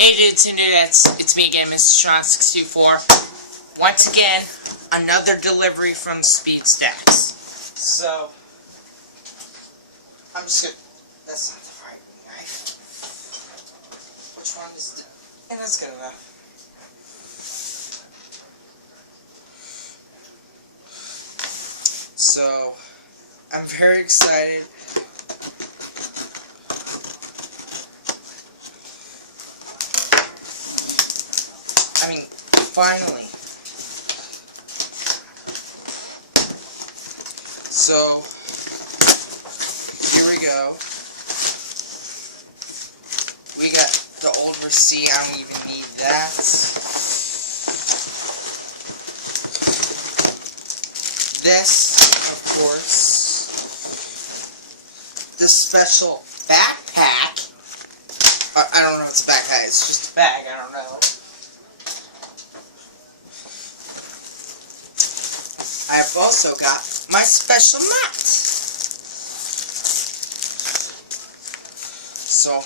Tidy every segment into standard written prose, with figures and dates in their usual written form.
Hey dudes and dudettes, it's me again, Mr. Sean624. Once again, another delivery from Speed Stacks. So, I'm just gonna... That's not the right knife. Which one is the... And that's good enough. So, I'm very excited. I mean, finally. So, here we go. We got the old receipt. I don't even need that. This, of course, the special backpack. I don't know if it's a backpack. It's just a bag. I don't know. I have also got my special mat. So,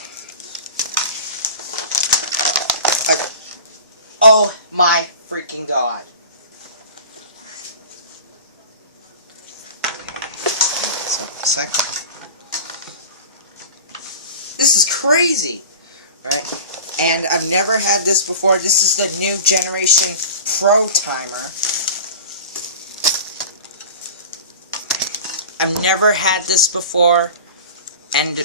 oh my freaking god. This is crazy, right? And I've never had this before. This is the new generation Pro timer. I've never had this before, and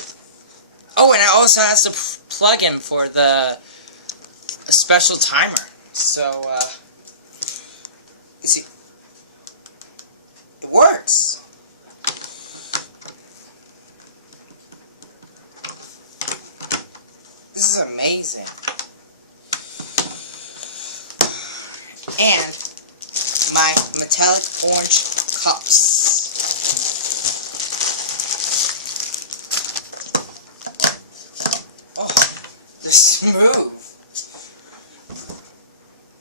oh, and it also has the plug-in for the special timer. So, you see, it works. This is amazing. And my metallic orange cups. Smooth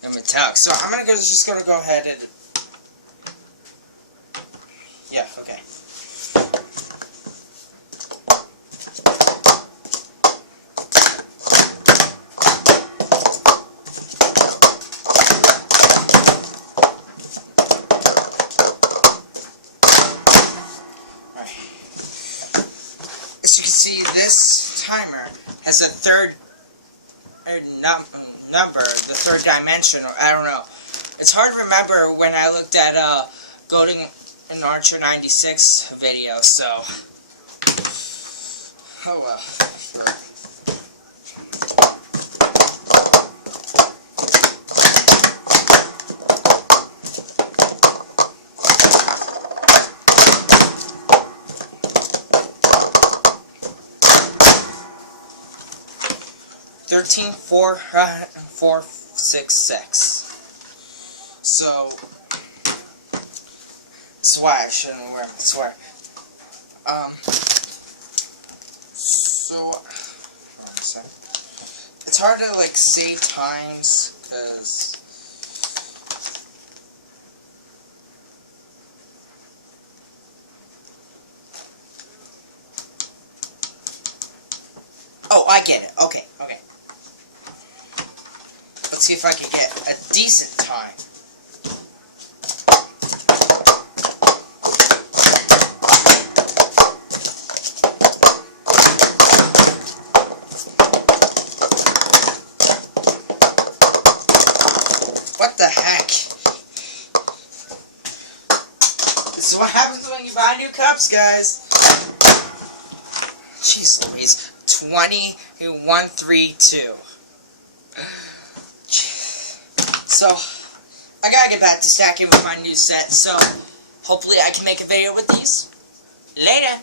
and metallic. So I'm just gonna go ahead and yeah, okay. Alright. As you can see, this timer has a third number, the third dimension, or I don't know. It's hard to remember when I looked at Golden and Archer 96 video, so oh well. 13,466. So, this is why I shouldn't wear them, I swear. It's hard to, like, save times, because oh, I get it. Okay, okay. Let's see if I can get a decent time. What the heck? This is what happens when you buy new cups, guys. Jeez Louise. 2132. So, I gotta get back to stacking with my new set, so hopefully I can make a video with these. Later!